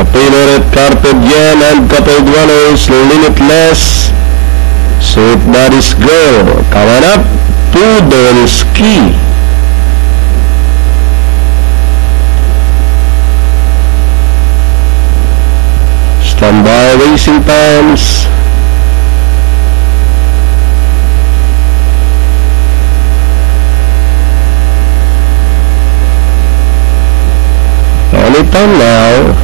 The favorite Carpe Diem and coupled runners, Limitless, Sweet Daddy's Girl. Coming up, Podolsky. Standby racing times. Anytime now.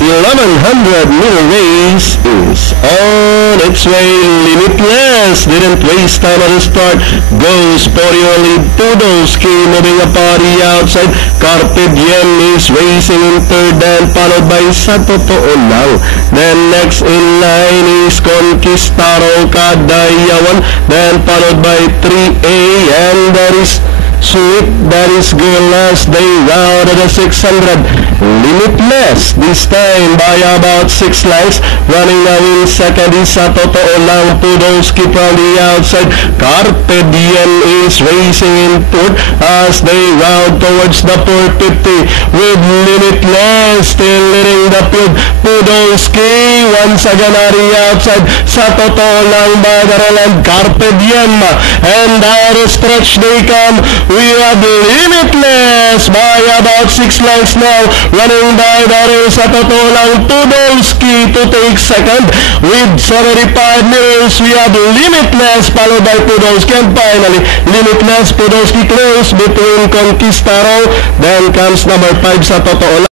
The 1100-meter race is on its way. Limitless didn't waste time at the start. Goes podium lead. Podolsky moving up on the outside. Carpe Diem is racing in third and followed by Sa Totoo Lang. Then next in line is Conquistaro Kadayawan. Then followed by 3A, and that is Sweet Daddy's Girl last day round of the 600. Limitless this time by about 6 lengths. Running now in second is Sa Totoo Lang. Podolsky from the outside. Carpe Diem is racing in third as they round towards the 450 with Limitless still leading the field. Podolsky once again on the outside. Sa Totoo Lang by the rail and Carpe Diem, and out of stretch they come. We have Limitless by about 6 lengths now. Running by the rail, Sa Totoo Lang. Podolsky to take second with 75 meters. We have Limitless followed by Podolsky, and finally Limitless, Podolsky close between Conquistaro. Then comes number 5 Sa Totoo Lang.